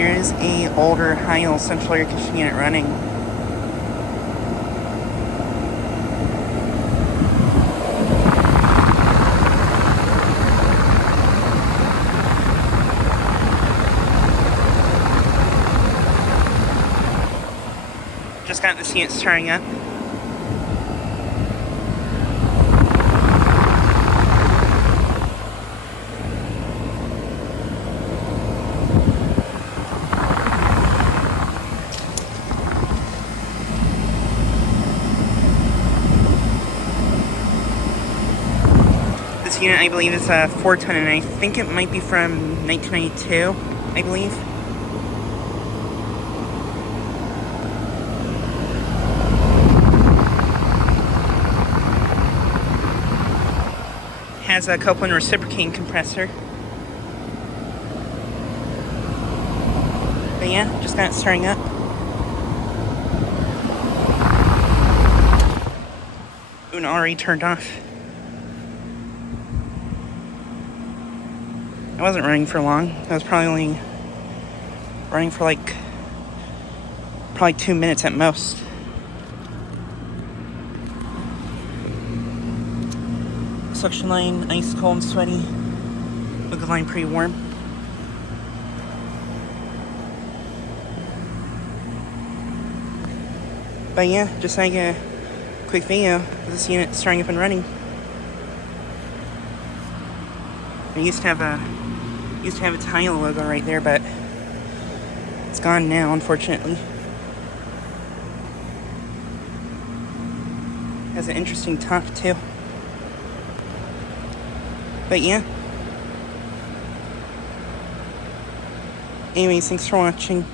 here is a older Heil central air conditioning unit running. Just got this unit starting up. This unit, I believe, is a 4-ton, and I think it might be from 1992, I believe. Has a Copeland reciprocating compressor. But yeah, just got it starting up. And already turned off. I wasn't running for long. I was probably only running for probably 2 minutes at most. Suction line, nice, cold, and sweaty. Liquid line, pretty warm. But yeah, just like a quick video of this unit starting up and running. I used to have its Heil logo right there, but it's gone now, unfortunately. Has an interesting top too. But yeah. Anyways, thanks for watching.